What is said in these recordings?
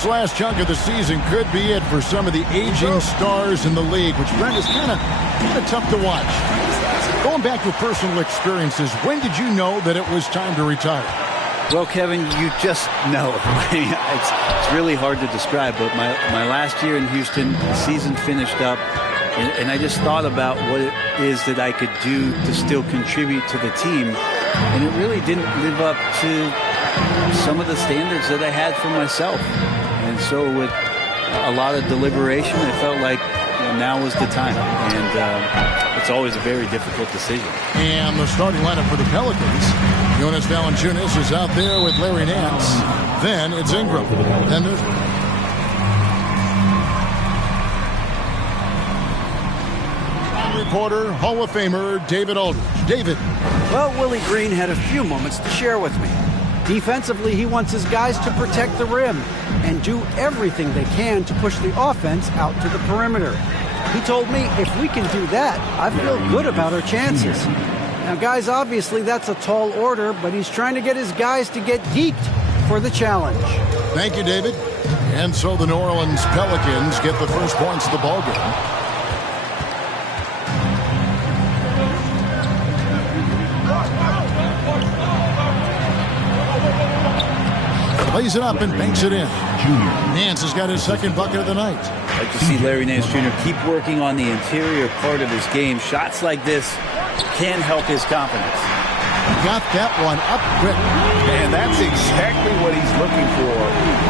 This last chunk of the season could be it for some of the aging stars in the league, which, Brent, is kind of tough to watch. Going back to personal experiences, when did you know that it was time to retire? Well, Kevin, you just know. It's really hard to describe, but my last year in Houston, the season finished up, and I just thought about what it is that I could do to still contribute to the team, and it really didn't live up to some of the standards that I had for myself. And so with a lot of deliberation, I felt like now was the time, and it's always a very difficult decision. And the starting lineup for the Pelicans, Jonas Valanciunas is out there with Larry Nance. Then it's Ingram. Then there's reporter, Hall of Famer David Aldridge. David. Well, Willie Green had a few moments to share with me. Defensively, he wants his guys to protect the rim and do everything they can to push the offense out to the perimeter. He told me if we can do that, I feel good about our chances. Now, guys, obviously that's a tall order, but he's trying to get his guys to get geeked for the challenge. Thank you, David. And so the New Orleans Pelicans get the first points of the ballgame. Plays it up and banks it in. Nance has got his second bucket of the night. I'd like to see Larry Nance Jr. keep working on the interior part of his game. Shots like this can help his confidence. Got that one up quick. And that's exactly what he's looking for,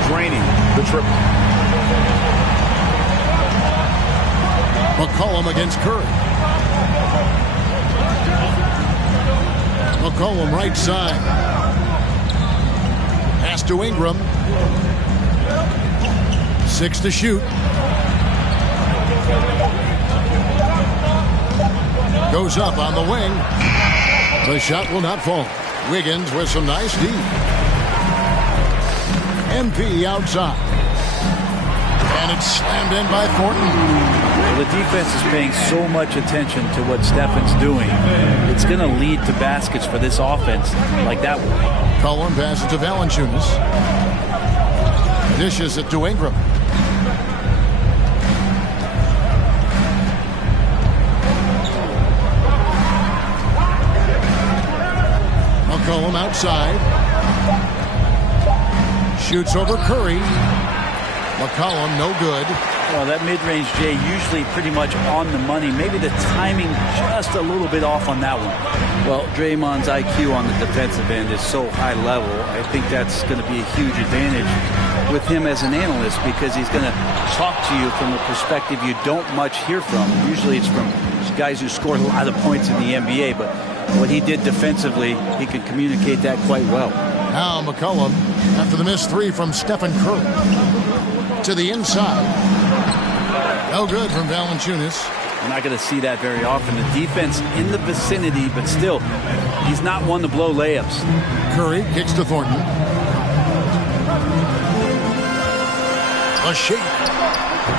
draining the triple. McCollum against Curry. McCollum right side. Pass to Ingram. 6 to shoot. Goes up on the wing. The shot will not fall. Wiggins with some nice D. MP outside. And it's slammed in by Thornton. Well, the defense is paying so much attention to what Stephen's doing. It's going to lead to baskets for this offense like that one. Cullen passes to Valanciunas. Dishes it to Ingram. McCollum outside. Shoots over Curry. McCollum no good. Well, that mid-range, Jay, usually pretty much on the money. Maybe the timing just a little bit off on that one. Well, Draymond's IQ on the defensive end is so high level. I think that's going to be a huge advantage with him as an analyst because he's going to talk to you from a perspective you don't much hear from. Usually it's from guys who scored a lot of points in the NBA, but what he did defensively, he could communicate that quite well. Now McCollum, after the missed three from Stephen Curry, to the inside. No good from Valanciunas. We're not going to see that very often. The defense in the vicinity, but still, he's not one to blow layups. Curry kicks to Thornton. A shake.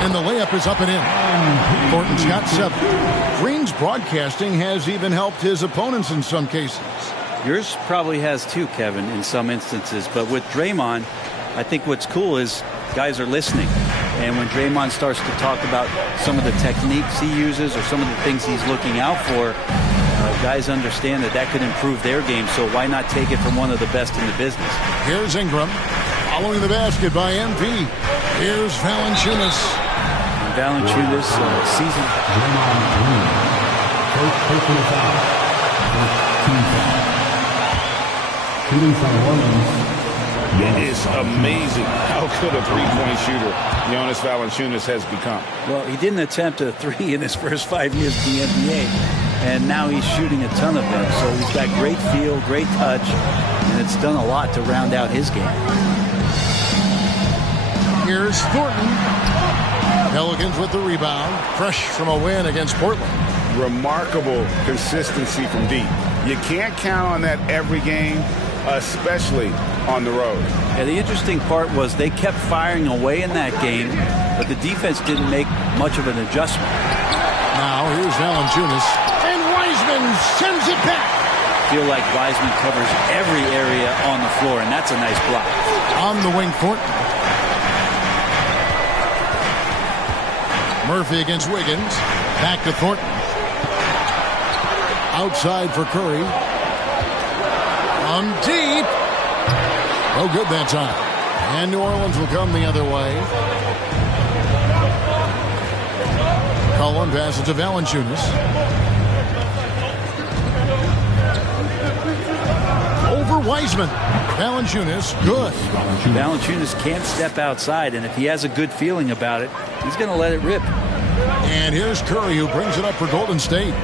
And the layup is up and in. Thornton's got 7. Green's broadcasting has even helped his opponents in some cases. Yours probably has too, Kevin, in some instances. But with Draymond, I think what's cool is guys are listening. And when Draymond starts to talk about some of the techniques he uses or some of the things he's looking out for, guys understand that that could improve their game. So why not take it from one of the best in the business? Here's Ingram following the basket by MP. Here's Valanciunas. And Valanciunas season. It is amazing how good a three-point shooter Jonas Valanciunas has become. Well, he didn't attempt a three in his first 5 years in the NBA, and now he's shooting a ton of them. So he's got great feel, great touch, and it's done a lot to round out his game. Here's Thornton. Pelicans with the rebound, fresh from a win against Portland. Remarkable consistency from deep. You can't count on that every game, especially on the road. Yeah, the interesting part was they kept firing away in that game, but the defense didn't make much of an adjustment. Now here's Valanciunas, and Wiseman sends it back. I feel like Wiseman covers every area on the floor, and that's a nice block. On the wing, Thornton. Murphy against Wiggins. Back to Thornton. Outside for Curry. From deep. No good that time. And New Orleans will come the other way. Cullen passes to Valanciunas. Over Wiseman. Valanciunas, good. Valanciunas can't step outside, and if he has a good feeling about it, he's going to let it rip. And here's Curry, who brings it up for Golden State.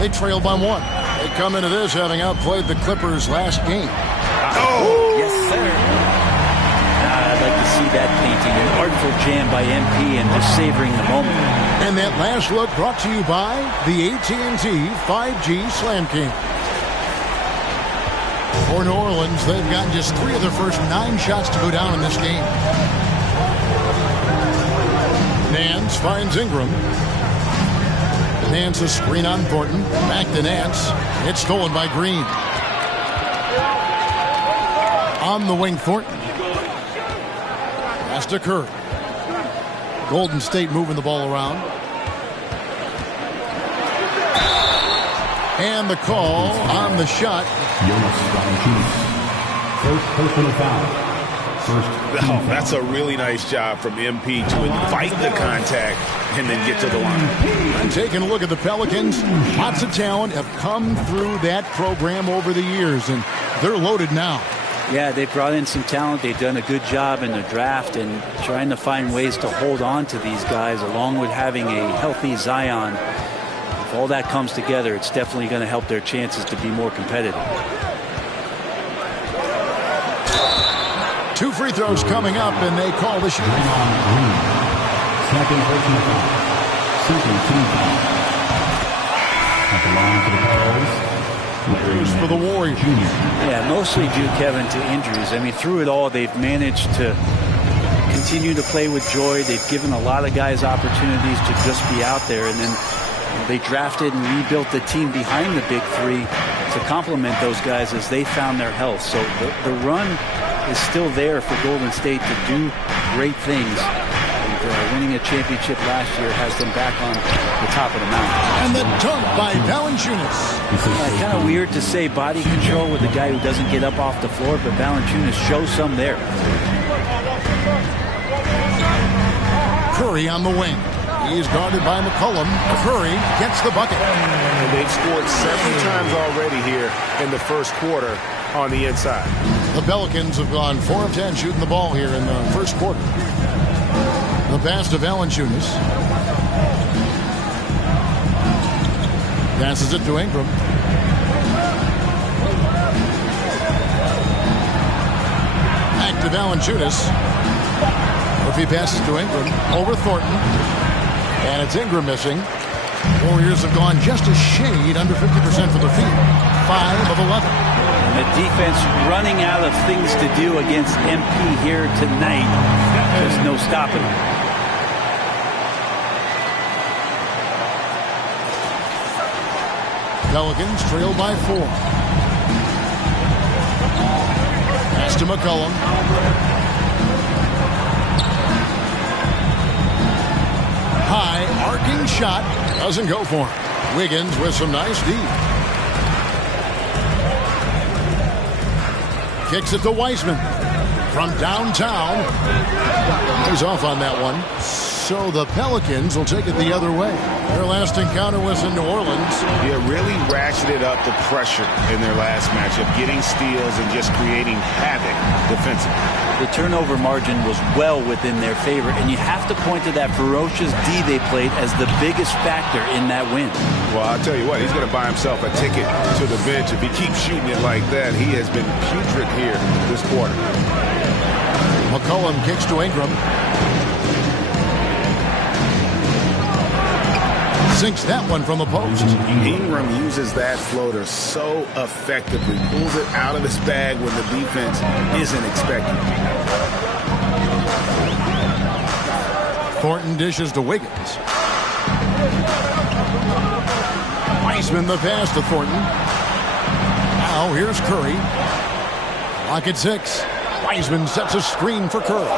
They trail by 1. They come into this having outplayed the Clippers last game. Oh, yes, sir. I'd like to see that painting. An artful jam by MP and just savoring the moment. And that last look brought to you by the AT&T 5G Slam King. For New Orleans, they've gotten just 3 of their first 9 shots to go down in this game. Nance finds Ingram. Nance a screen on Thornton. Back to Nance. It's stolen by Green. On the wing, Thornton. Pass to Curry. Golden State moving the ball around. And the call on the shot. First personal foul. Oh, that's a really nice job from MP to invite the contact and then get to the line. And taking a look at the Pelicans, lots of talent have come through that program over the years, and they're loaded now. Yeah, they brought in some talent. They've done a good job in the draft and trying to find ways to hold on to these guys, along with having a healthy Zion. If all that comes together, it's definitely going to help their chances to be more competitive. 2 free throws coming up, and they call the shooting. Second personal foul. Second team foul. At the line for the Pelicans. For the Warriors. Yeah, mostly due, Kevin, to injuries. I mean, through it all, they've managed to continue to play with joy. They've given a lot of guys opportunities to just be out there, and then they drafted and rebuilt the team behind the big 3 to complement those guys as they found their health. So the run is still there for Golden State to do great things. And winning a championship last year has them back on the top of the mountain. And the dunk by Valanciunas. Yeah, kind of weird to say body control with a guy who doesn't get up off the floor, but Valanciunas shows some there. Curry on the wing. He's guarded by McCollum. Curry gets the bucket. And they've scored several times already here in the first quarter on the inside. The Pelicans have gone 4 of 10 shooting the ball here in the first quarter. The pass to Valanciunas. Passes it to Ingram. Back to Valanciunas. Murphy passes to Ingram. Over Thornton. And it's Ingram missing. Warriors have gone just a shade under 50% from the field. 5 of 11. And the defense running out of things to do against MP here tonight. There's no stopping them. Pelicans trail by 4. Pass to McCollum. High arcing shot. Doesn't go for him. Wiggins with some nice D. Kicks it to Wiseman. From downtown. He's off on that one. So the Pelicans will take it the other way. Their last encounter was in New Orleans. Yeah, really ratcheted up the pressure in their last matchup, getting steals and just creating havoc defensively. The turnover margin was well within their favor, and you have to point to that ferocious D they played as the biggest factor in that win. Well, I'll tell you what, he's going to buy himself a ticket to the bench. If he keeps shooting it like that, he has been putrid here this quarter. McCollum kicks to Ingram. Sinks that one from the post. Ingram uses that floater so effectively. Pulls it out of his bag when the defense isn't expecting. Thornton dishes to Wiggins. Wiseman the pass to Thornton. Now here's Curry. Clock at 6. Wiseman sets a screen for Curry.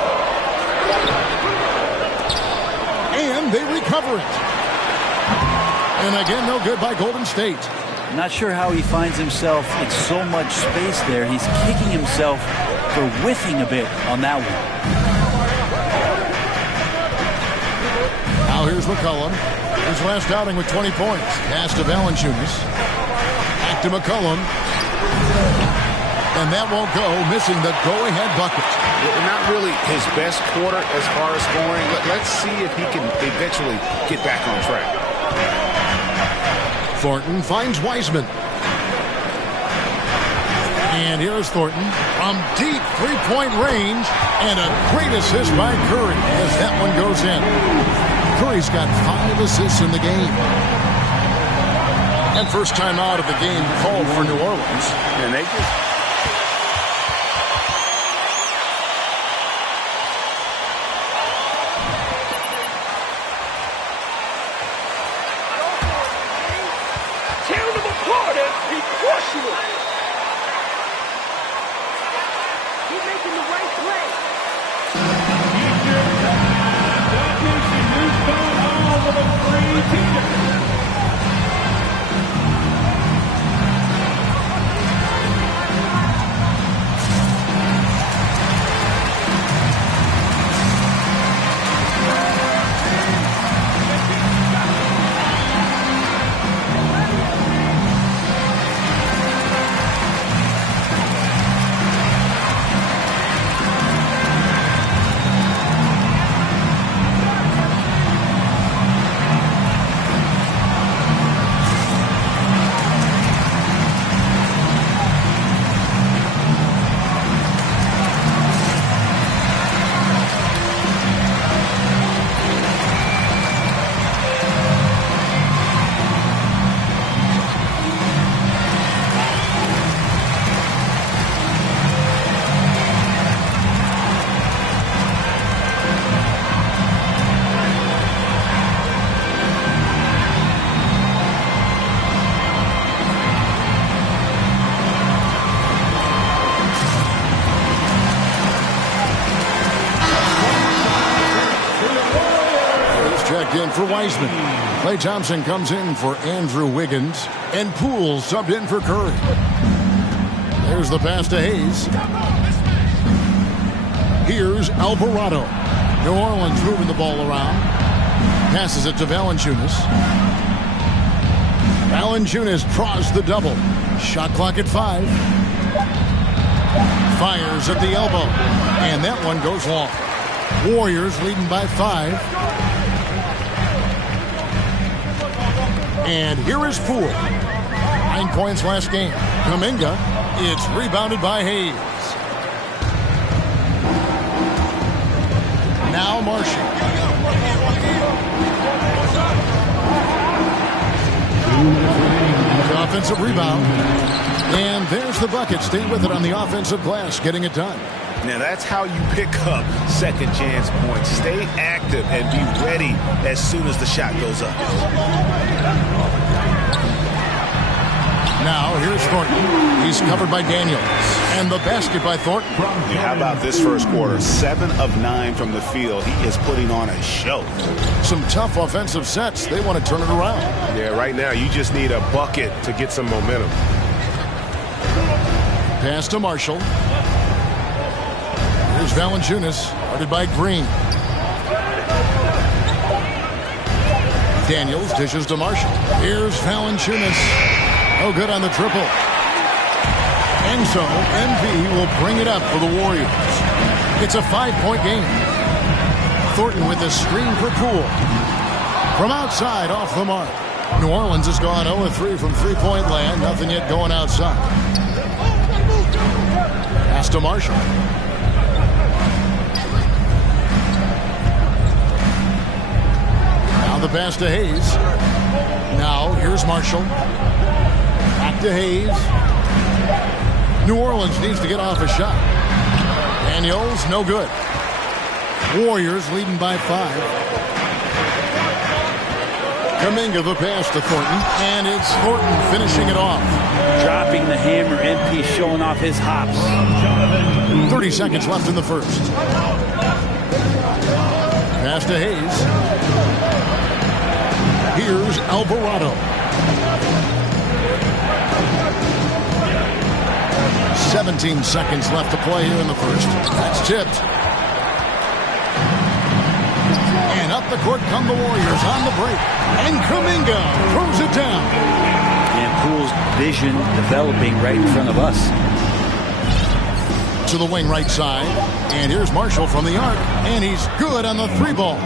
And They recover it. And again, no good by Golden State. Not sure how he finds himself in so much space there. He's kicking himself for whiffing a bit on that one. Now here's McCollum. His last outing with 20 points. Pass to Valanciunas. Back to McCollum. And that won't go, missing the go-ahead bucket. Not really his best quarter as far as scoring. Let's see if he can eventually get back on track. Thornton finds Wiseman. And here's Thornton from deep three-point range. And a great assist by Curry as that one goes in. Curry's got 5 assists in the game. And first time out of the game called for New Orleans. And they just... In for Wiseman. Klay Thompson comes in for Andrew Wiggins. And Poole subbed in for Curry. There's the pass to Hayes. Here's Alvarado. New Orleans moving the ball around. Passes it to Valanciunas. Valanciunas draws the double. Shot clock at 5. Fires at the elbow. And that one goes long. Warriors leading by 5. And here is Poole. 9 points last game. Kuminga. It's rebounded by Hayes. Now Marshall. The offensive rebound. And there's the bucket. Stay with it on the offensive glass, getting it done. Now that's how you pick up second chance points. Stay active and be ready as soon as the shot goes up. Now here's Thornton. He's covered by Daniels. And the basket by Thornton. How about this first quarter? 7 of 9 from the field. He is putting on a show. Some tough offensive sets. They want to turn it around. Yeah, right now you just need a bucket to get some momentum. Pass to Marshall. Here's Valanciunas, guarded by Green. Daniels dishes to Marshall. Here's Valanciunas. No good on the triple. And so, MV will bring it up for the Warriors. It's a 5-point game. Thornton with a screen for Poole. From outside, off the mark. New Orleans has gone 0-3 from three-point land. Nothing yet going outside. Pass to Marshall. Now the pass to Hayes. Now here's Marshall. Back to Hayes. New Orleans needs to get off a shot. Daniels, no good. Warriors leading by 5. Kuminga the pass to Thornton, and it's Thornton finishing it off. Dropping the hammer, MP showing off his hops. 30 seconds left in the first. Pass to Hayes. Here's Alvarado. 17 seconds left to play here in the first. That's tipped. And up the court come the Warriors on the break. And Kuminga throws it down. And Poole's vision developing right in front of us. To the wing right side. And here's Marshall from the arc. And he's good on the three ball.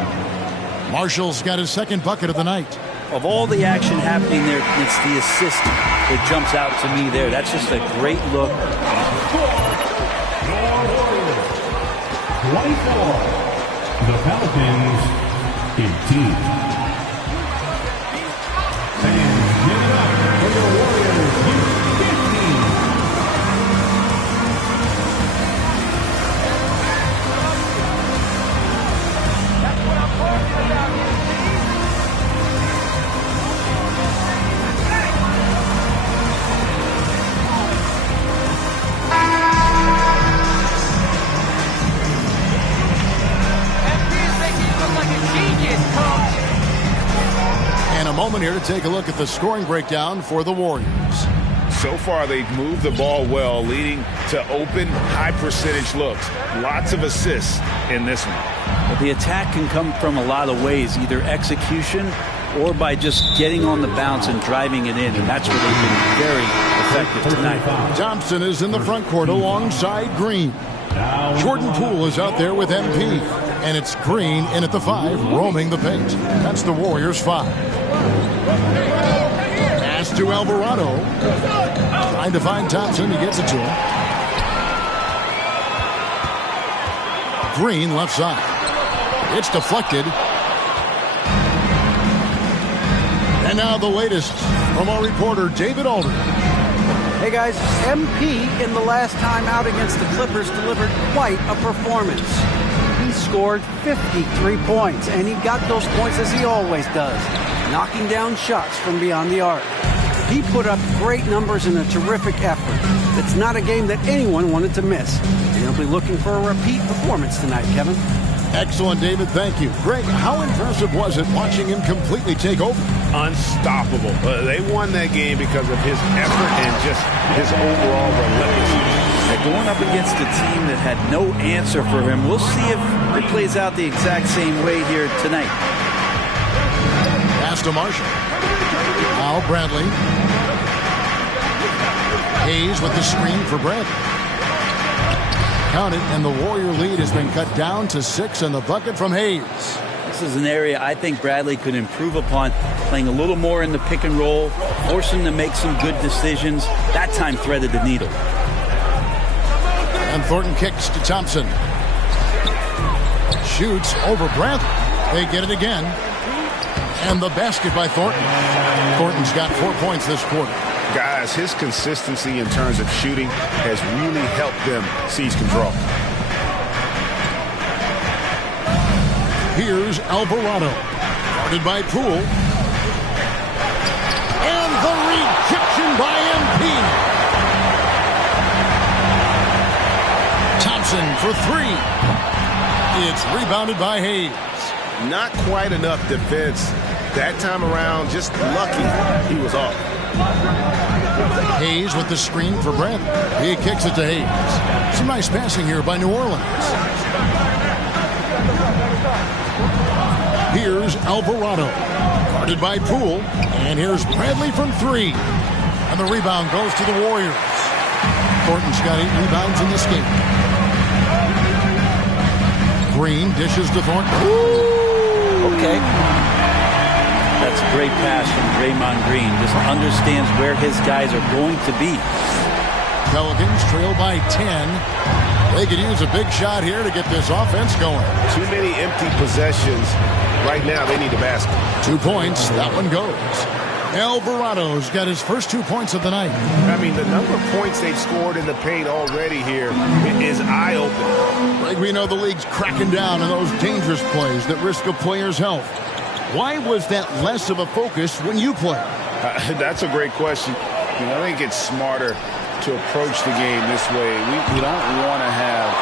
Marshall's got his second bucket of the night. Of all the action happening there, it's the assist that jumps out to me there. That's just a great look. 24. The Pelicans 18. And give it up for the Warriors 15. That's what I'm talking about. And a moment here to take a look at the scoring breakdown for the Warriors. So far, they've moved the ball well, leading to open, high-percentage looks. Lots of assists in this one. But the attack can come from a lot of ways, either execution or by just getting on the bounce and driving it in. And that's where they've been very effective tonight. Thompson is in the front court alongside Green. Jordan Poole is out there with MP. And it's Green in at the 5, roaming the paint. That's the Warriors' 5. Pass to Alvarado. Trying to find Thompson. He gets it to him. Green left side. It's deflected. And now the latest from our reporter, David Alder. Hey guys, MP in the last time out against the Clippers delivered quite a performance. He scored 53 points, and he got those points as he always does, knocking down shots from beyond the arc. He put up great numbers in a terrific effort. It's not a game that anyone wanted to miss. And he'll be looking for a repeat performance tonight, Kevin. Excellent, David. Thank you. Greg, how impressive was it watching him completely take over? Unstoppable. They won that game because of his effort and just his overall relentlessness. Going up against a team that had no answer for him. We'll see if it plays out the exact same way here tonight. Pass to Marshall. Now Bradley. Hayes with the screen for Bradley. Count it, and the Warrior lead has been cut down to 6 and the bucket from Hayes. This is an area I think Bradley could improve upon, playing a little more in the pick and roll, forcing him to make some good decisions. That time threaded the needle. And Thornton kicks to Thompson. Shoots over Bradley. They get it again. And the basket by Thornton. Thornton's got 4 points this quarter. Guys, his consistency in terms of shooting has really helped them seize control. Here's Alvarado. Guarded by Poole. And the rejection by MP. Thompson for 3. It's rebounded by Hayes. Not quite enough defense that time around. Just lucky he was off. Hayes with the screen for Bradley. He kicks it to Hayes. Some nice passing here by New Orleans. Here's Alvarado. Guarded by Poole. And here's Bradley from 3. And the rebound goes to the Warriors. Thornton's got 8 rebounds in this game. Green dishes to Thornton. Ooh, okay. That's a great pass from Draymond Green. Just understands where his guys are going to be. Pelicans trail by 10. They could use a big shot here to get this offense going. Too many empty possessions. Right now, they need a basket. 2 points. That one goes. Alvarado's got his first 2 points of the night. I mean, the number of points they've scored in the paint already here is eye-opening. Like we know the league's cracking down on those dangerous plays that risk a player's health. Why was that less of a focus when you play? That's a great question. I think it's smarter to approach the game this way. We don't want to have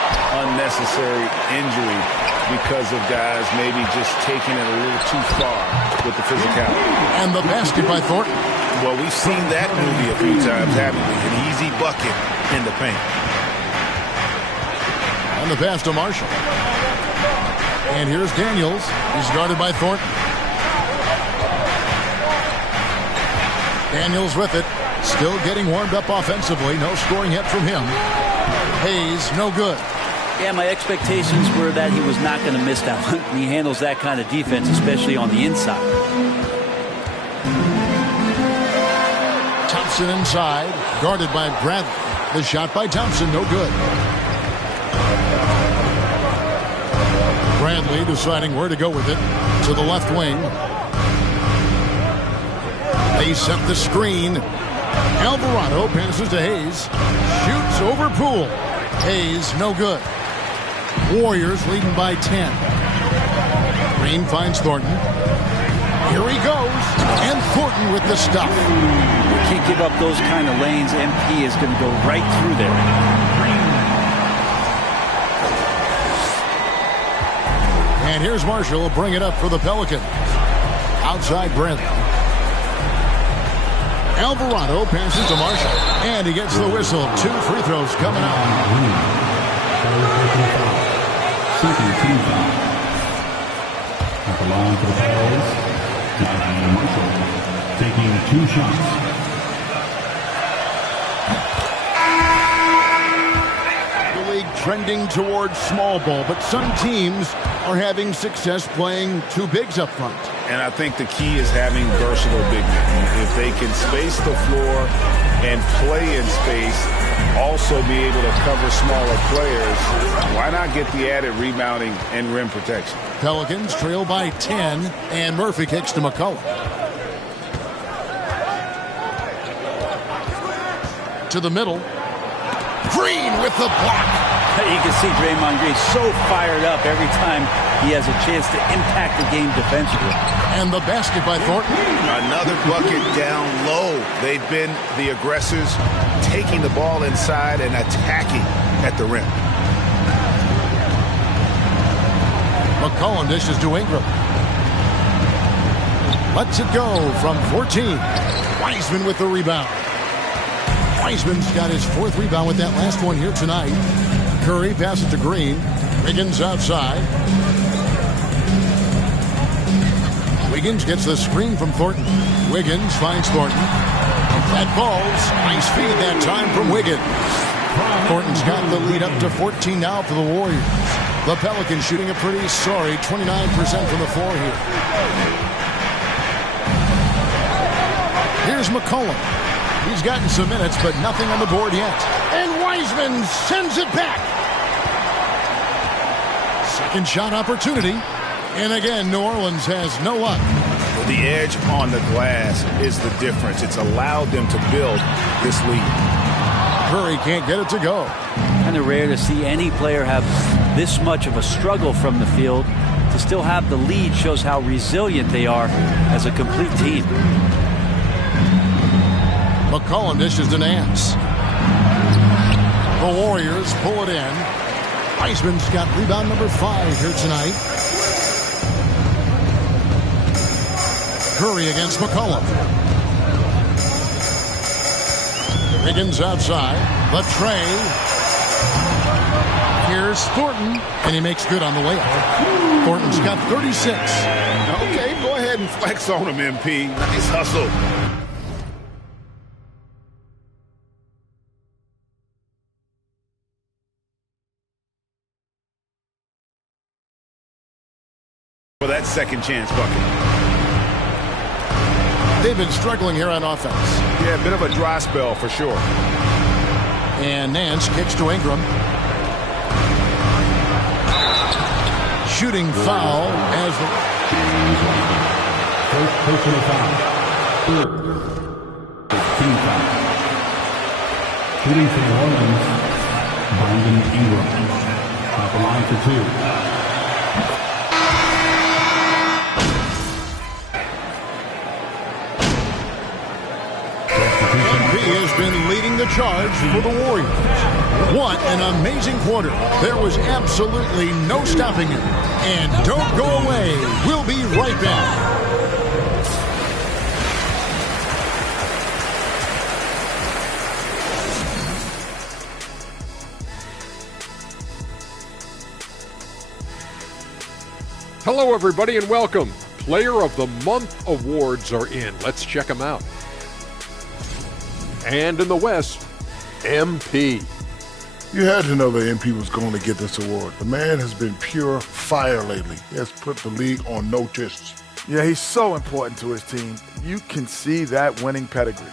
unnecessary injury because of guys maybe just taking it a little too far with the physicality. And the basket by Thornton. Well, we've seen that movie a few times, haven't we? An easy bucket in the paint. And the pass to Marshall. And here's Daniels. He's guarded by Thornton. Daniels with it. Still getting warmed up offensively. No scoring yet from him. Hayes, no good. Yeah, my expectations were that he was not going to miss that one. He handles that kind of defense, especially on the inside. Thompson inside, guarded by Bradley. The shot by Thompson, no good. Bradley deciding where to go with it. To the left wing. They set the screen. Alvarado passes to Hayes. Shoots over Poole. Hayes, no good. Warriors leading by 10. Green finds Thornton. Here he goes. And Thornton with the stuff. You can't give up those kind of lanes. MP is going to go right through there. And here's Marshall. Bring it up for the Pelicans. Outside Bradley. Alvarado passes to Marshall. And he gets the whistle. 2 free throws coming up. Second team foul. At the line for the Pels, Marshall taking 2 shots. The league trending towards small ball, but some teams are having success playing 2 bigs up front. And I think the key is having versatile big men. If they can space the floor and play in space, also be able to cover smaller players, why not get the added rebounding and rim protection? Pelicans trail by 10, and Murphy kicks to McCullough. To the middle. Green with the block. You can see Draymond Green so fired up every time he has a chance to impact the game defensively. And the basket by Thornton. Another bucket down low. They've been the aggressors, taking the ball inside and attacking at the rim. McCollum dishes to Ingram. Lets it go from 14. Wiseman with the rebound. Wiseman's got his 4th rebound with that last one here tonight. Curry passes to Green. Wiggins outside. Wiggins gets the screen from Thornton. Wiggins finds Thornton. That ball's nice feed that time from Wiggins. Thornton's got the lead up to 14 now for the Warriors. The Pelicans shooting a pretty sorry 29% from the floor here. Here's McCollum. He's gotten some minutes, but nothing on the board yet. And Wiseman sends it back. Second shot opportunity. And again, New Orleans has no luck. The edge on the glass is the difference. It's allowed them to build this lead. Curry can't get it to go. Kind of rare to see any player have this much of a struggle from the field. To still have the lead shows how resilient they are as a complete team. McCollum dishes to Nance. The Warriors pull it in. Wiseman's got rebound number 5 here tonight. Curry against McCollum. Wiggins outside. The tray. Here's Thornton, and he makes good on the layup. Thornton's got 36. Okay, go ahead and flex on him, MP. Nice hustle. For that second chance bucket. They've been struggling here on offense. Yeah, a bit of a dry spell for sure. And Nance kicks to Ingram. Shooting foul as the... First personal foul. Third. Team foul. Shooting for New Orleans, Brandon Ingram. Off the line for 2. has been leading the charge for the Warriors. What an amazing quarter. There was absolutely no stopping him. And don't go away. We'll be right back. Hello, everybody, and welcome. Player of the Month awards are in. Let's check them out. And in the West, MP. You had to know that MP was going to get this award. The man has been pure fire lately. He has put the league on notice. Yeah, he's so important to his team. You can see that winning pedigree.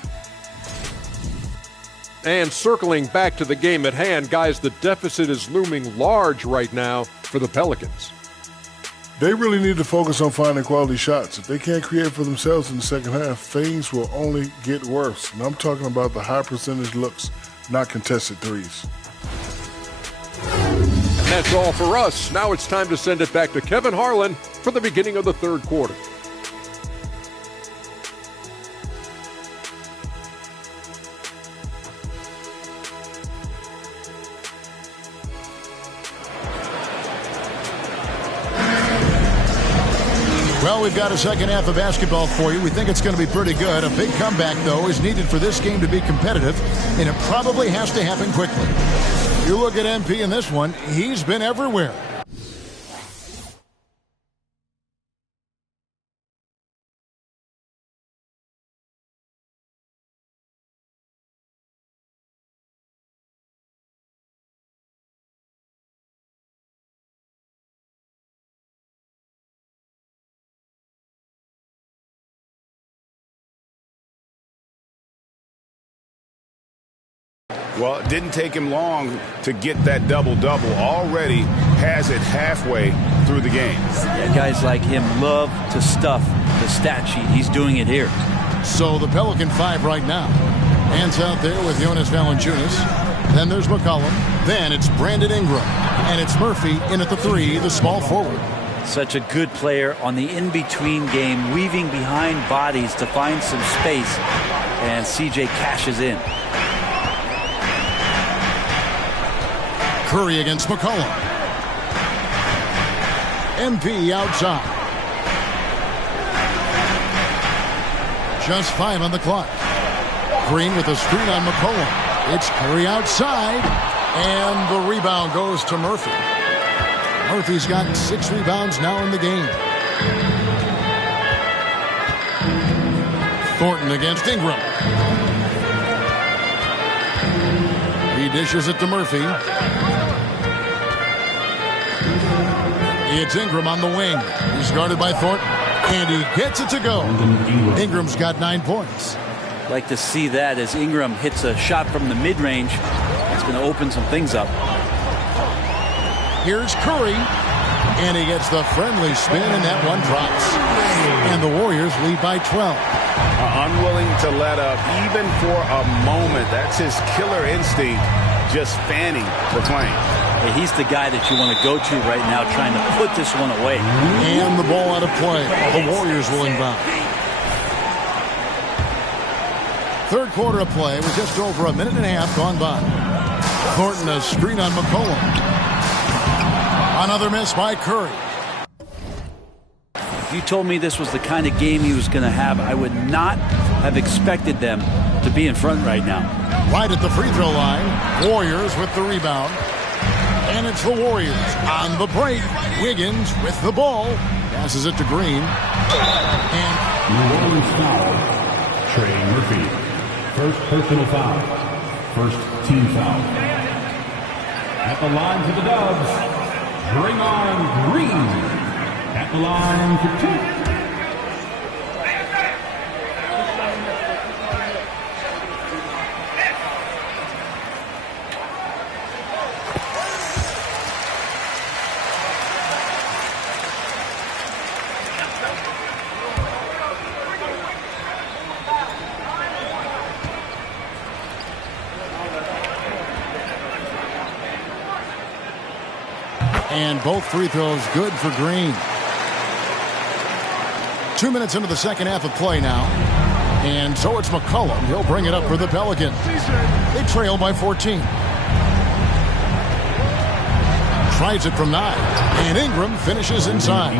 And circling back to the game at hand, guys, the deficit is looming large right now for the Pelicans. They really need to focus on finding quality shots. If they can't create for themselves in the second half, things will only get worse. And I'm talking about the high percentage looks, not contested threes. And that's all for us. Now it's time to send it back to Kevin Harlan for the beginning of the third quarter. Well, we've got a second half of basketball for you. We think it's going to be pretty good. A big comeback, though, is needed for this game to be competitive, and it probably has to happen quickly. You look at MP in this one, he's been everywhere. Well, it didn't take him long to get that double-double. Already has it halfway through the game. Yeah, guys like him love to stuff the stat sheet. He's doing it here. So the Pelican 5 right now. Hands out there with Jonas Valanciunas. Then there's McCollum. Then it's Brandon Ingram. And it's Murphy in at the 3, the small forward. Such a good player on the in-between game, weaving behind bodies to find some space. And CJ cashes in. Curry against McCollum. MP outside. Just 5 on the clock. Green with a screen on McCollum. It's Curry outside. And the rebound goes to Murphy. Murphy's got 6 rebounds now in the game. Thornton against Ingram. He dishes it to Murphy. It's Ingram on the wing. He's guarded by Thornton. And he gets it to go. Ingram's got 9 points. Like to see that as Ingram hits a shot from the mid-range. It's going to open some things up. Here's Curry. And he gets the friendly spin, and that one drops. And the Warriors lead by 12. Unwilling to let up even for a moment. That's his killer instinct, just fanning the flame. He's the guy that you want to go to right now, trying to put this one away. And the ball out of play. The Warriors will inbound. Third quarter of play with just over a minute and a half gone by. Thornton a screen on McCollum. Another miss by Curry. If you told me this was the kind of game he was going to have, I would not have expected them to be in front right now. Right at the free throw line. Warriors with the rebound. And it's the Warriors on the break. Wiggins with the ball. Passes it to Green. And New Orleans foul. Trey Murphy. First personal foul. First team foul. At the line to the Dubs. Bring on Green. At the line for 2. And both free throws good for Green. 2 minutes into the second half of play now. And so it's McCollum. He'll bring it up for the Pelicans. They trail by 14. Tries it from 9. And Ingram finishes inside.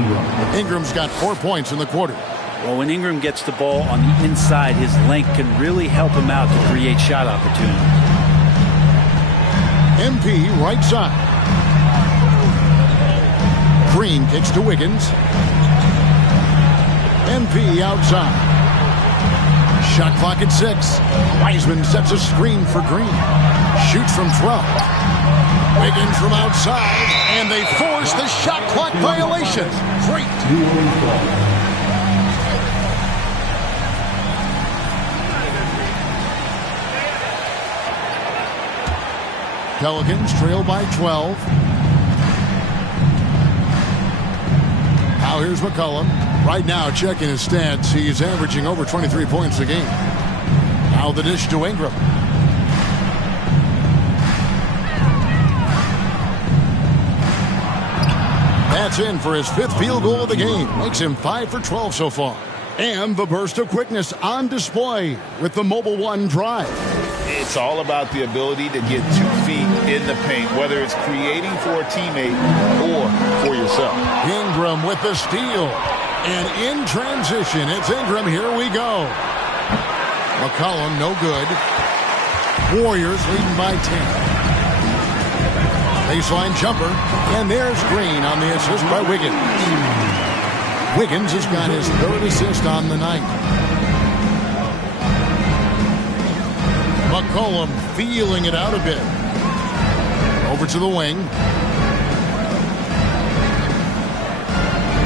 Ingram's got 4 points in the quarter. Well, when Ingram gets the ball on the inside, his length can really help him out to create shot opportunities. MP right side. Green kicks to Wiggins. MP outside. Shot clock at 6. Wiseman sets a screen for Green. Shoots from 12. Wiggins from outside. And they force the shot clock violation. Great. Pelicans trail by 12. Now here's McCollum. Right now, checking his stats, he's averaging over 23 points a game. Now the dish to Ingram. That's in for his 5th field goal of the game. Makes him 5 for 12 so far. And the burst of quickness on display with the Mobile One drive. It's all about the ability to get 2 feet in the paint, whether it's creating for a teammate or for yourself. Ingram with the steal. And in transition, it's Ingram. Here we go. McCollum, no good. Warriors leading by 10. Baseline jumper. And there's Green on the assist by Wiggins. Wiggins has got his 3rd assist on the night. McCollum feeling it out a bit. Over to the wing.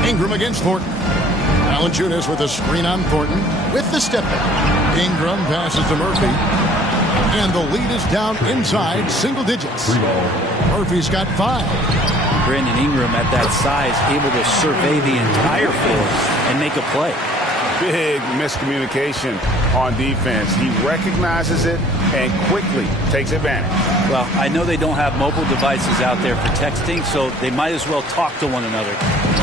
Ingram against Thornton. Valanciunas with a screen on Thornton with the step back. Ingram passes to Murphy. And the lead is down inside single digits. Murphy's got 5. Brandon Ingram at that size able to survey the entire floor and make a play. Big miscommunication on defense. He recognizes it and quickly takes advantage. Well, I know they don't have mobile devices out there for texting, so they might as well talk to one another.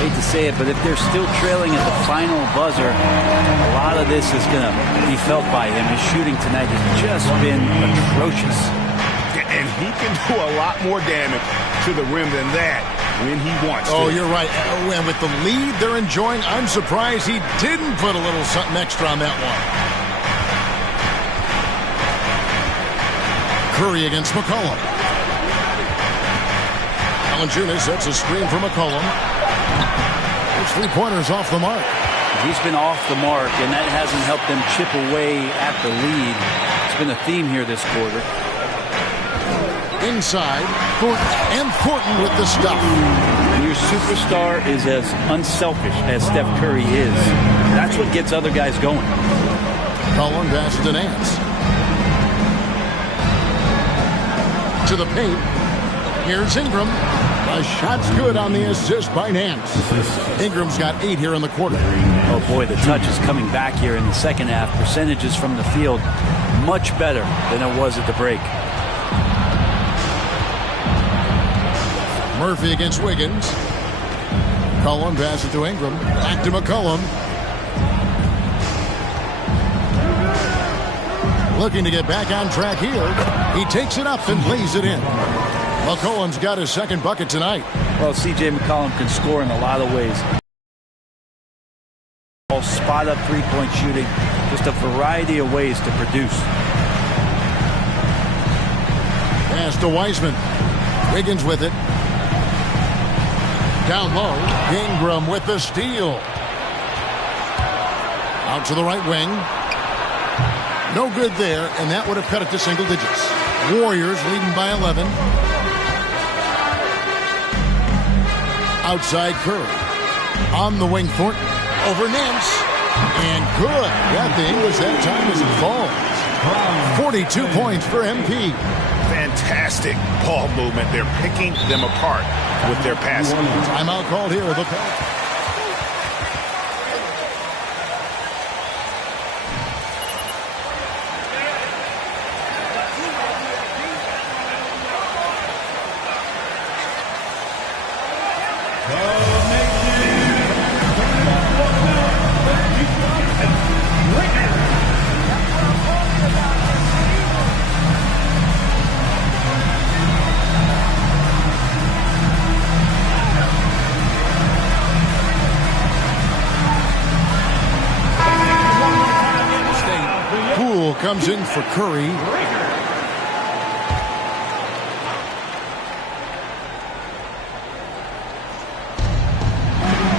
Hate to say it, but if they're still trailing at the final buzzer, a lot of this is going to be felt by him. His shooting tonight has just been atrocious. And he can do a lot more damage to the rim than that when he wants to. Oh, you're right. And with the lead they're enjoying, I'm surprised he didn't put a little something extra on that one. Curry against McCollum. Valanciunas sets a screen for McCollum. His 3-pointers off the mark. He's been off the mark, and that hasn't helped them chip away at the lead. It's been a theme here this quarter. Inside, Thornton with the stuff. When your superstar is as unselfish as Steph Curry is, that's what gets other guys going. Cullen passes to Nance. To the paint. Here's Ingram. The shot's good on the assist by Nance. Ingram's got 8 here in the quarter. Oh boy, the touch is coming back here in the second half. Percentages from the field much better than it was at the break. Murphy against Wiggins. Cullen passes to Ingram. Back to McCollum. Looking to get back on track here. He takes it up and lays it in. McCollum's got his 2nd bucket tonight. Well, C.J. McCollum can score in a lot of ways. Spot up 3-point shooting. Just a variety of ways to produce. Pass to Wiseman. Wiggins with it. Down low. Ingram with the steal. Out to the right wing. No good there, and that would have cut it to single digits. Warriors leading by 11. Outside Curry. On the wing, Thornton. Over Nance. And good. Got the English that time as it falls. 42 points for MP. Fantastic ball movement. They're picking them apart with their passing. Timeout called here. The Pelicans. comes in for Curry.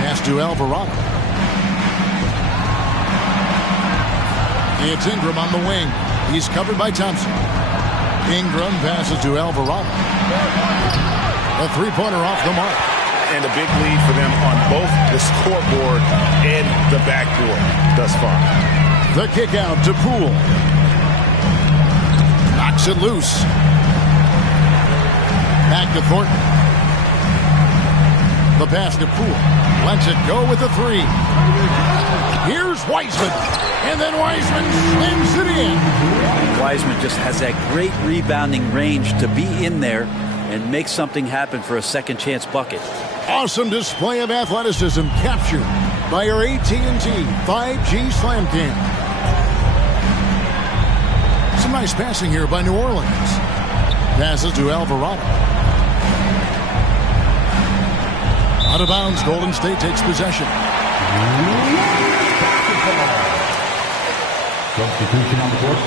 Pass to Alvarado. It's Ingram on the wing. He's covered by Thompson. Ingram passes to Alvarado. A three-pointer off the mark. And a big lead for them on both the scoreboard and the backboard thus far. The kick out to Poole. Knocks it loose. Back to Thornton. The pass to Poole. Lets it go with the three. Here's Wiseman. And then Wiseman slams it in. Wiseman just has that great rebounding range to be in there and make something happen for a second chance bucket. Awesome display of athleticism captured by our AT&T 5G Slam Cam. Some nice passing here by New Orleans. Passes to Alvarado. Out of bounds, Golden State takes possession. Substitution on the court.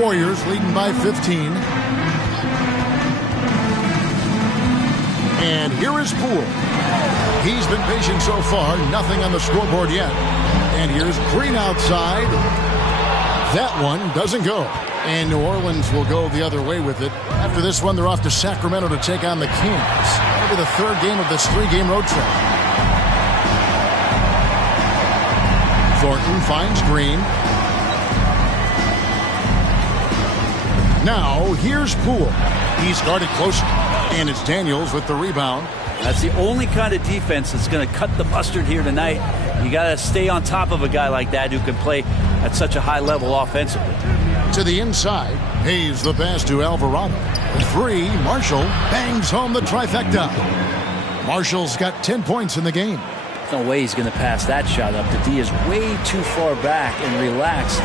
Warriors leading by 15. And here is Poole. He's been patient so far. Nothing on the scoreboard yet. And here's Green outside. That one doesn't go. And New Orleans will go the other way with it. After this one, they're off to Sacramento to take on the Kings. That'll be the third game of this three-game road trip. Thornton finds Green. Now, here's Poole. He's guarded closer. And it's Daniels with the rebound. That's the only kind of defense that's going to cut the mustard here tonight. You got to stay on top of a guy like that who can play at such a high level offensively. To the inside, Hayes the pass to Alvarado. Three, Marshall bangs home the trifecta. Marshall's got 10 points in the game. No way he's going to pass that shot up. The D is way too far back and relaxed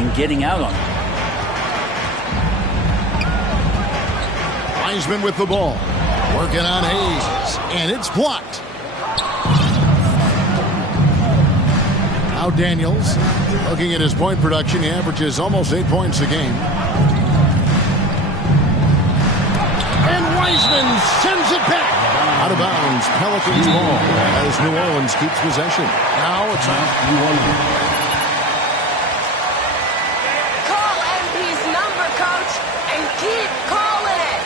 in getting out on it. Wiseman with the ball. Working on Hayes. And it's blocked. Now Daniels. Looking at his point production, he averages almost 8 points a game. And Wiseman sends it back. Out of bounds, Pelicans ball as New Orleans keeps possession. Now it's on New Orleans. Call MP's number, coach, and keep calling it.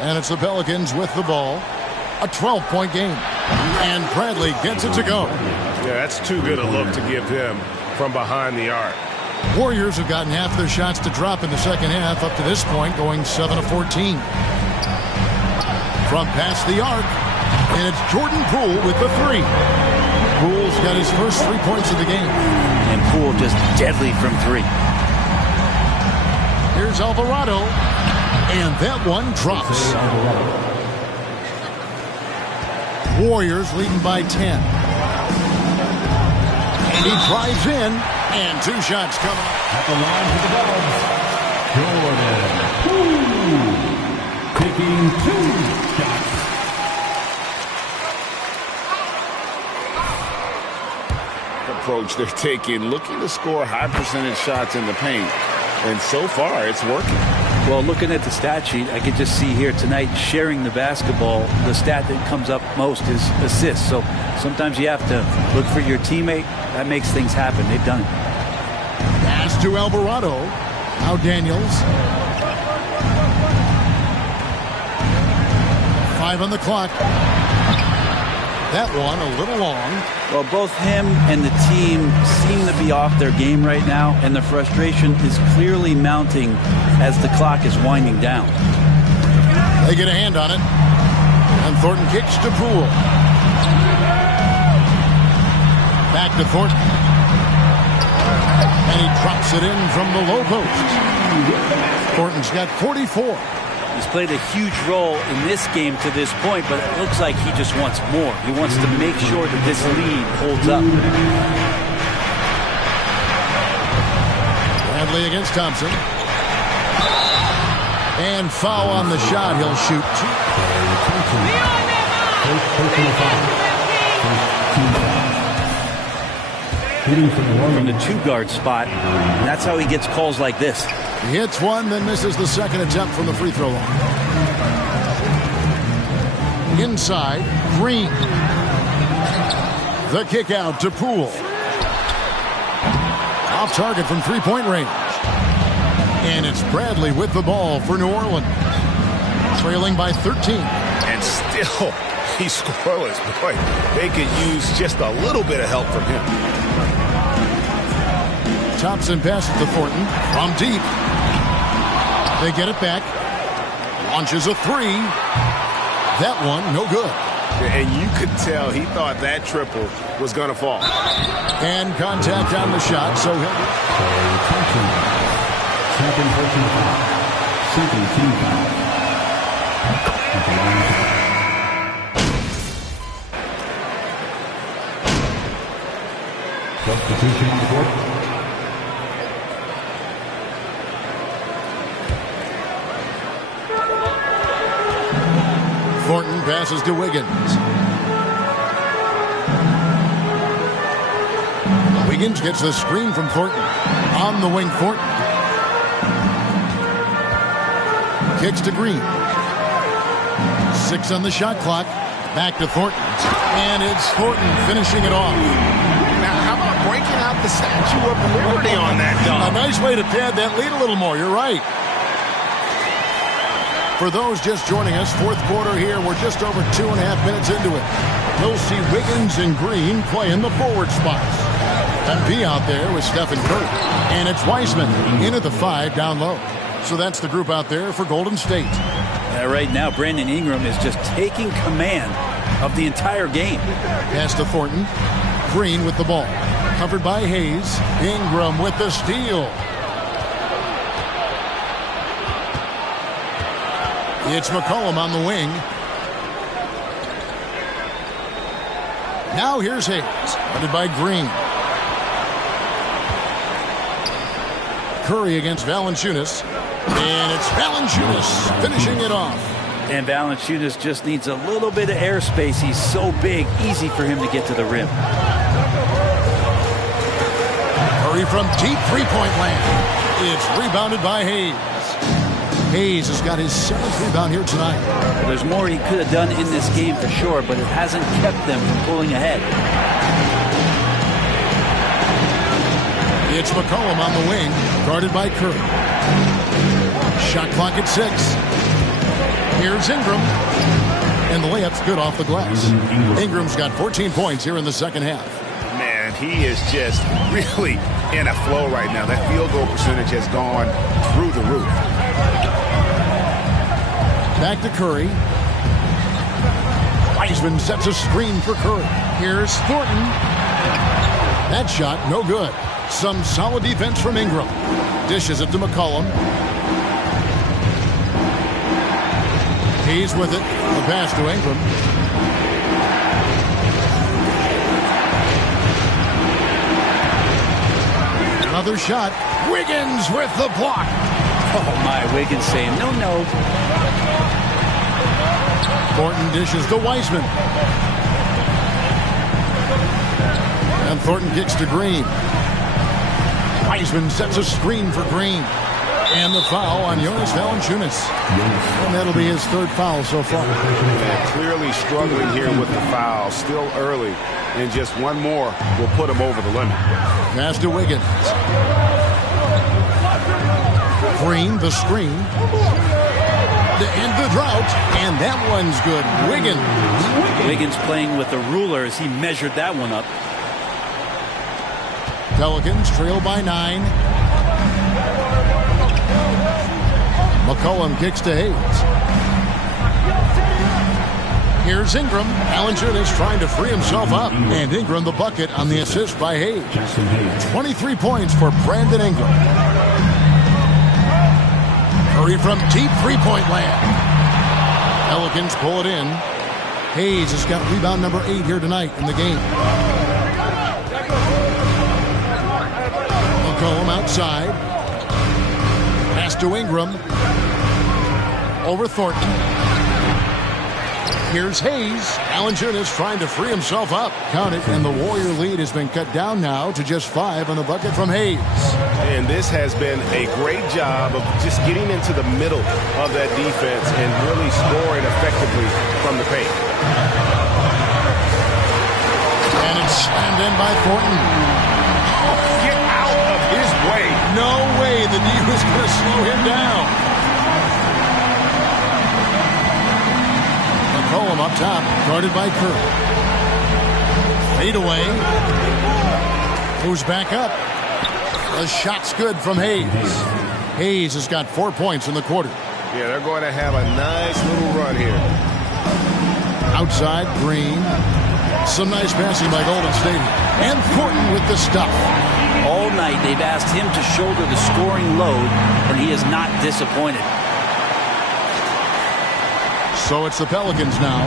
And it's the Pelicans with the ball. A 12-point game. And Bradley gets it to go. Yeah, that's too good a look to give him from behind the arc. Warriors have gotten half their shots to drop in the second half up to this point, going 7 of 14. From past the arc, and it's Jordan Poole with the three. Poole's got his first 3 points of the game. And Poole just deadly from three. Here's Alvarado, and that one drops. Warriors leading by 10. And he drives in, and 2 shots coming up. At the line for the Dubs, Jordan Poole taking 2 shots. Approach they're taking, looking to score high percentage shots in the paint. And so far, it's working. Well, looking at the stat sheet, I could just see here tonight sharing the basketball. The stat that comes up most is assists. So sometimes you have to look for your teammate. That makes things happen. They've done it. Pass to Alvarado. Now Daniels. 5 on the clock. That one a little long. Well, both him and the team seem to be off their game right now, and the frustration is clearly mounting as the clock is winding down. They get a hand on it. And Thornton kicks to Poole. Back to Thornton. And he drops it in from the low post. Thornton's got 44. He's played a huge role in this game to this point, but it looks like he just wants more. He wants to make sure that this lead holds up. Bradley against Thompson. And foul on the shot. He'll shoot. From the two-guard spot, and that's how he gets calls like this. He hits one, then misses the second attempt from the free throw line. Inside, Green. The kick out to Poole. Off target from three-point range. And it's Bradley with the ball for New Orleans. Trailing by 13. And still, he's scoreless. Boy, they could use just a little bit of help from him. Thompson passes to Thornton from deep. They get it back. Launches a three. That one, no good. And you could tell he thought that triple was going to fall. And contact on the shot, so he'll... Second personal foul. Second team foul. Substitution on the court. Thornton passes to Wiggins. Wiggins gets the screen from Thornton. On the wing, Thornton. Kicks to Green. 6 on the shot clock. Back to Thornton. And it's Thornton finishing it off. Now, how about breaking out the Statue of Liberty on that dunk? A nice way to pad that lead a little more. You're right. For those just joining us, fourth quarter here. We're just over 2.5 minutes into it. We'll see Wiggins and Green play in the forward spots. MP out there with Stephen Curry. And it's Wiseman in at the 5 down low. So that's the group out there for Golden State. Right now, Brandon Ingram is just taking command of the entire game. Pass to Thornton. Green with the ball. Covered by Hayes. Ingram with the steal. It's McCollum on the wing. Now here's Hayes. Guarded by Green. Curry against Valanciunas. And it's Valanciunas finishing it off. And Valanciunas just needs a little bit of airspace. He's so big, easy for him to get to the rim. Curry from deep three-point land. It's rebounded by Hayes. Hayes has got his 7th rebound here tonight. Well, there's more he could have done in this game for sure, but it hasn't kept them from pulling ahead. It's McCollum on the wing, guarded by Curry. Shot clock at 6. Here's Ingram. And the layup's good off the glass. Ingram's got 14 points here in the second half. Man, he is just really in a flow right now. That field goal percentage has gone through the roof. Back to Curry. Wiseman sets a screen for Curry. Here's Thornton. That shot, no good. Some solid defense from Ingram. Dishes it to McCollum. Hayes with it. The pass to Ingram. Another shot. Wiggins with the block. Oh, my. Wiggins saying, no, no. Thornton dishes to Wiseman. And Thornton kicks to Green. Wiseman sets a screen for Green. And the foul on Jonas Valanciunas. And that'll be his 3rd foul so far. Yeah, clearly struggling here with the foul. Still early. And just one more will put him over the limit. Pass to Wiggins. Green, the screen. To end the drought, and that one's good. Wiggins playing with a ruler as he measured that one up. Pelicans trail by 9. McCollum kicks to Hayes. Here's Ingram. Valanciunas trying to free himself up. And Ingram the bucket on the assist by Hayes. 23 points for Brandon Ingram. Curry from deep three-point land. Pelicans pull it in. Hayes has got rebound number 8 here tonight in the game. McCollum outside. Pass to Ingram. Over Thornton. Here's Hayes. Valanciunas trying to free himself up. Count it, and the Warrior lead has been cut down now to just 5 on the bucket from Hayes. And this has been a great job of just getting into the middle of that defense and really scoring effectively from the paint. And it's slammed in by Thornton. Oh, get out of his way. No way the D was going to slow him down. McCollum up top, guarded by Curry. Fade away. Moves back up. The shot's good from Hayes. Hayes has got 4 points in the quarter. Yeah, they're going to have a nice little run here. Outside, Green. Some nice passing by Golden State. And Thornton with the stuff. All night they've asked him to shoulder the scoring load, and he is not disappointed. So it's the Pelicans now.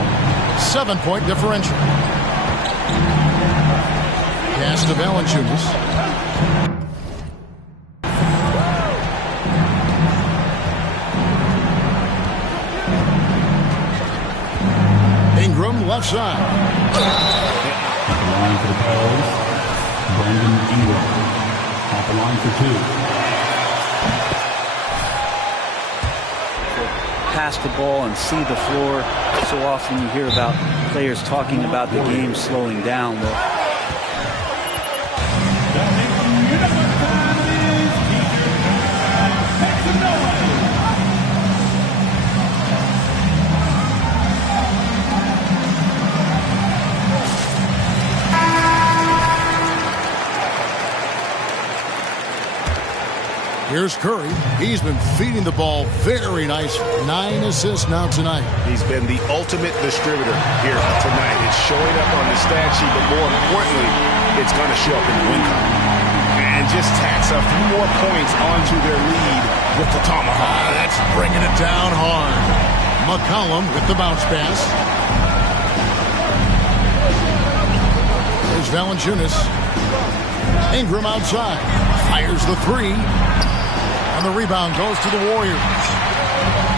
7-point differential. Pass to Valanciunas. Ingram left side. At the line for the Pels, Brandon Ingram. At the line for 2. Pass the ball and see the floor. So often you hear about players talking about the game slowing down. Here's Curry. He's been feeding the ball very nicely. 9 assists now tonight. He's been the ultimate distributor here tonight. It's showing up on the stat sheet, but more importantly, it's going to show up in the win column. And just tacks a few more points onto their lead with the tomahawk. That's bringing it down hard. McCollum with the bounce pass. There's Valanciunas. Ingram outside. Fires the 3. And the rebound goes to the Warriors.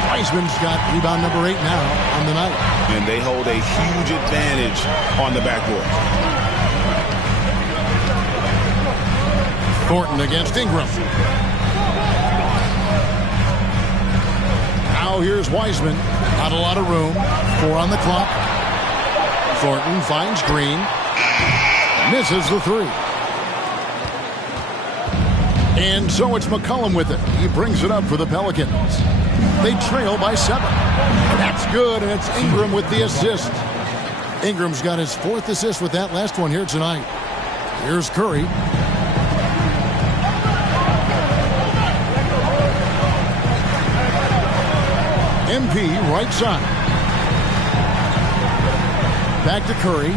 Wiseman's got rebound number 8 now on the night. And they hold a huge advantage on the backboard. Thornton against Ingram. Now here's Wiseman. Not a lot of room. 4 on the clock. Thornton finds Green. Misses the 3. And so it's McCollum with it. He brings it up for the Pelicans. They trail by 7. That's good, and it's Ingram with the assist. Ingram's got his 4th assist with that last one here tonight. Here's Curry. MP right side. Back to Curry.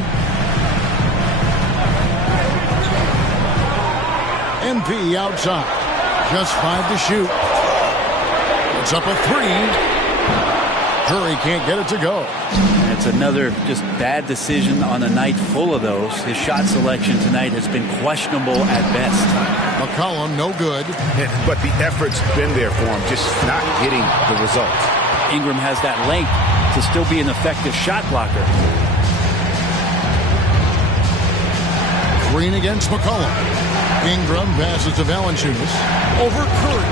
MP outside. Just 5 to shoot. It's up a 3. Curry can't get it to go. It's another just bad decision on a night full of those. His shot selection tonight has been questionable at best. McCollum, no good. But the effort's been there for him, just not getting the results. Ingram has that length to still be an effective shot blocker. Green against McCollum. Ingram passes to Valanciunas. Over Curry.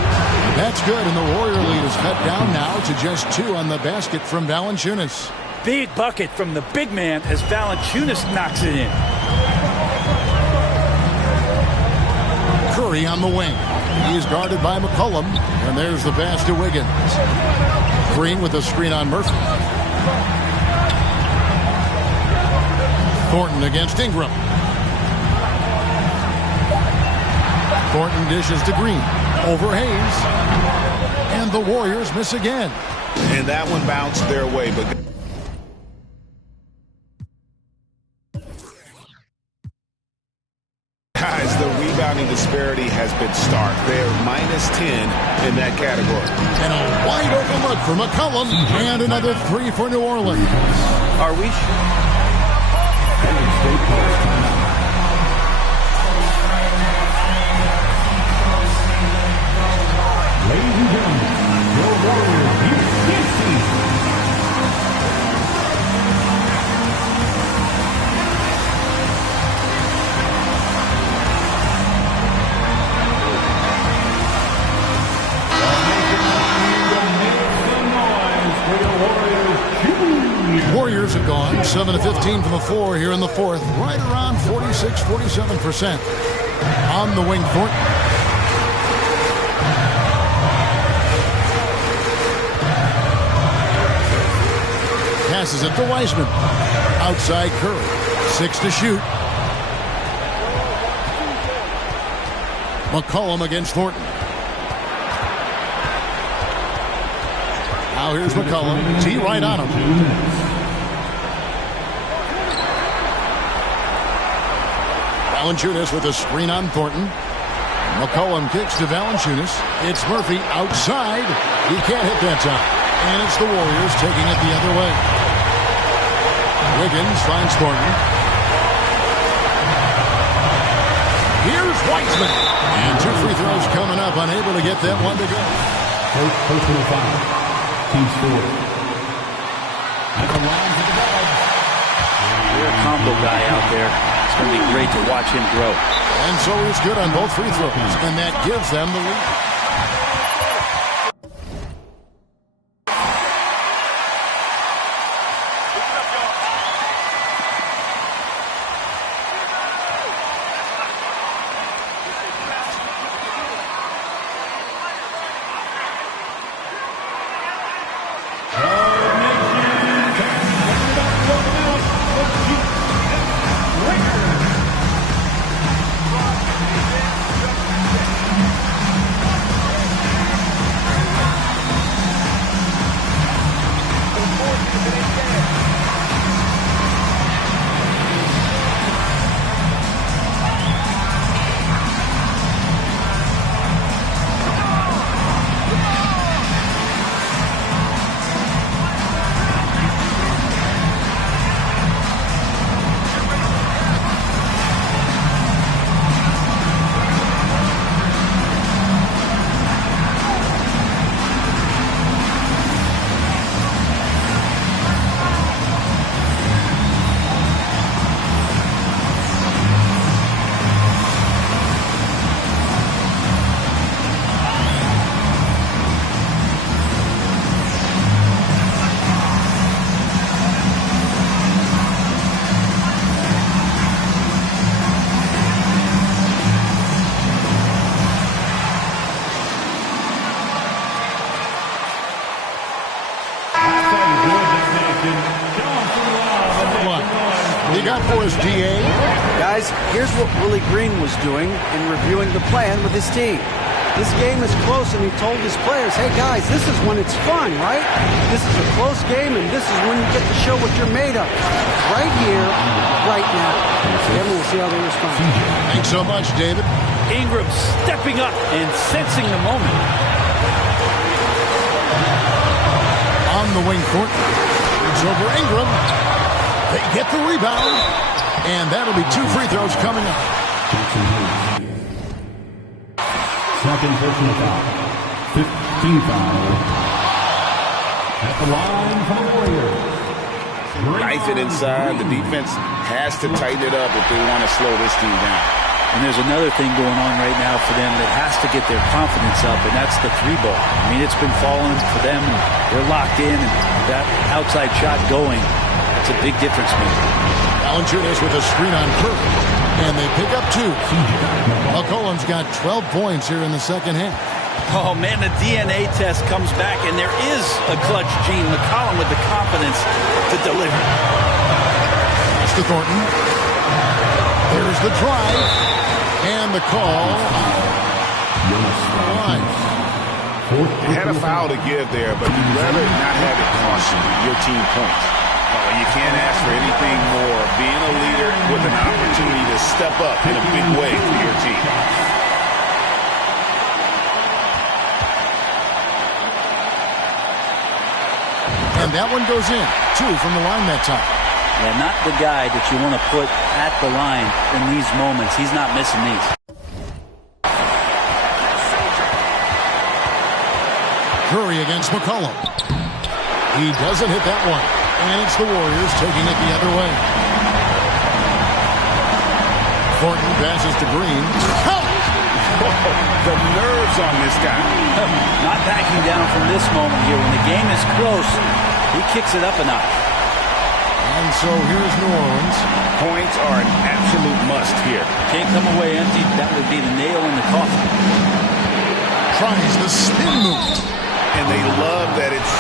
That's good, and the Warrior lead is cut down now to just 2 on the basket from Valanciunas. Big bucket from the big man as Valanciunas knocks it in. Curry on the wing. He's guarded by McCollum. And there's the pass to Wiggins. Green with a screen on Murphy. Thornton against Ingram. Thornton dishes to Green. Over Hayes. And the Warriors miss again. And that one bounced their way. But guys, the rebounding disparity has been stark. They're -10 in that category. And a wide open look for McCollum. And another three for New Orleans. Are we Ladies and gentlemen, your Warriors beat this team. Warriors have gone 7 of 15 from the floor here in the fourth. Right around 46-47%. On the wing, Thornton. Passes it to Wiseman. Outside Curry. 6 to shoot. McCollum against Thornton. Now here's McCollum. Tee right on him. Valanciunas with a screen on Thornton. McCollum kicks to Valanciunas. It's Murphy outside. He can't hit that time. And it's the Warriors taking it the other way. Wiggins finds Thornton. Here's Wiseman. And 2 free throws coming up. Unable to get that one to go. First personal foul. Team score. At the line for the Dubs. You're a combo guy out there. It's going to be great to watch him grow. And so he's good on both free throws. And that gives them the lead. DA. Guys, here's what Willie Green was doing in reviewing the plan with his team. This game is close, and he told his players, hey, guys, this is when it's fun, right? This is a close game, and this is when you get to show what you're made of. Right here, right now. Then we'll see how they respond. Thanks so much, David. Ingram stepping up and sensing the moment. On the wing court. It's over Ingram. They get the rebound. And that'll be 2 free throws coming up. Second personal foul. 15 foul. At the line for the Warriors. Knife it inside. The defense has to tighten it up if they want to slow this team down. And there's another thing going on right now for them that has to get their confidence up, and that's the 3-ball. I mean, it's been falling for them, and they're locked in, and that outside shot going, that's a big difference maker. Valanciunas with a screen on Curry. And they pick up 2. McCollum's got 12 points here in the second half. Oh, man, the DNA test comes back, and there is a clutch gene. McCollum with the confidence to deliver. That's to Thornton. There's the drive. And the call. You had a foul to give there, but you'd rather not have it cost your team points. You can't ask for anything more. Being a leader with an opportunity to step up in a big way for your team. And that one goes in. 2 from the line that time. Yeah, not the guy that you want to put at the line in these moments. He's not missing these. Curry against McCollum. He doesn't hit that one. And it's the Warriors taking it the other way. Thornton passes to Green. The nerves on this guy. Not backing down from this moment here. When the game is close, he kicks it up a notch. And so here's New Orleans. Points are an absolute must here. Can't come away empty. That would be the nail in the coffin. Tries the spin move. And they love that it's...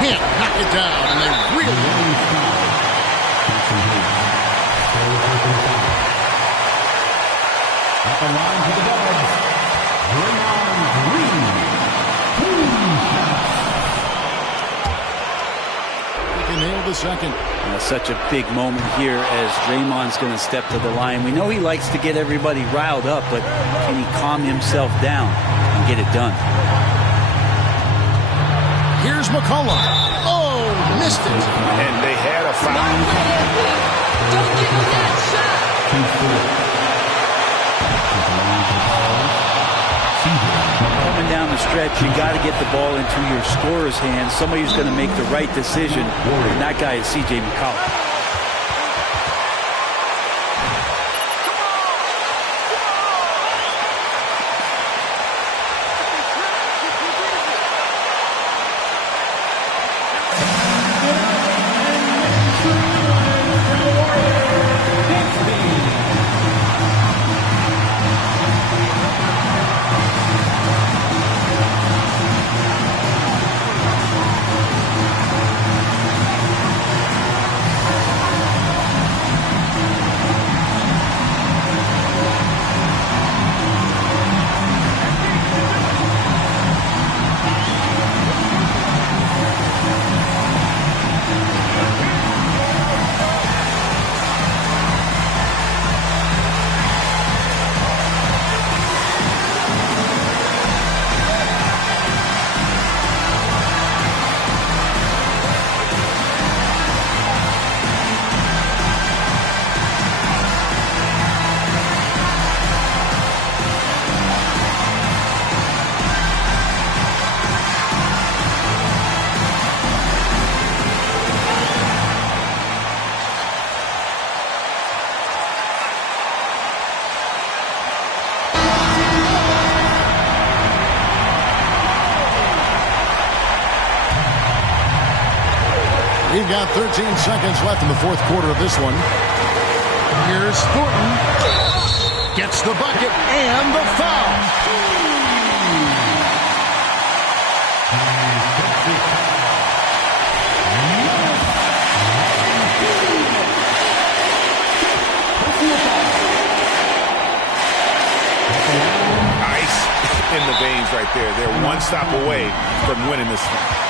Can't knock it down, and they really... At the line to the Dubs, Draymond Green. He nailed the second. Such a big moment here as Draymond's going to step to the line. We know he likes to get everybody riled up, but can he calm himself down and get it done? Here's McCollum. Oh, missed it. And they had a foul. Don't give him that shot. Coming down the stretch, you got to get the ball into your scorer's hands. Somebody who's going to make the right decision, and that guy is C.J. McCollum. We've got 13 seconds left in the fourth quarter of this one. Here's Thornton. Gets the bucket and the foul. Ice in the veins right there. They're one stop away from winning this one.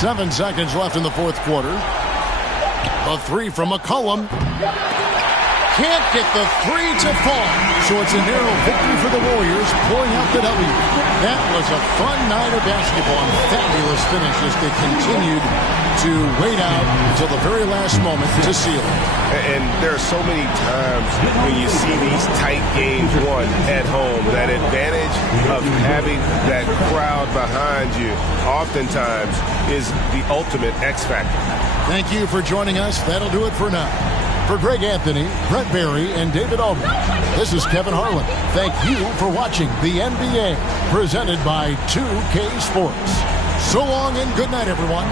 7 seconds left in the fourth quarter. A three from McCollum. Can't get the three to fall. So it's a narrow victory for the Warriors, pulling out the W. That was a fun night of basketball and fabulous finish as they continued to wait out until the very last moment to seal it. And there are so many times when you see these tight games won at home, that advantage of having that crowd behind you oftentimes is the ultimate X factor. Thank you for joining us. That'll do it for now. For Greg Anthony, Brett Barry, and David Aldridge, this is Kevin Harlan. Thank you for watching the NBA, presented by 2K Sports. So long and good night, everyone.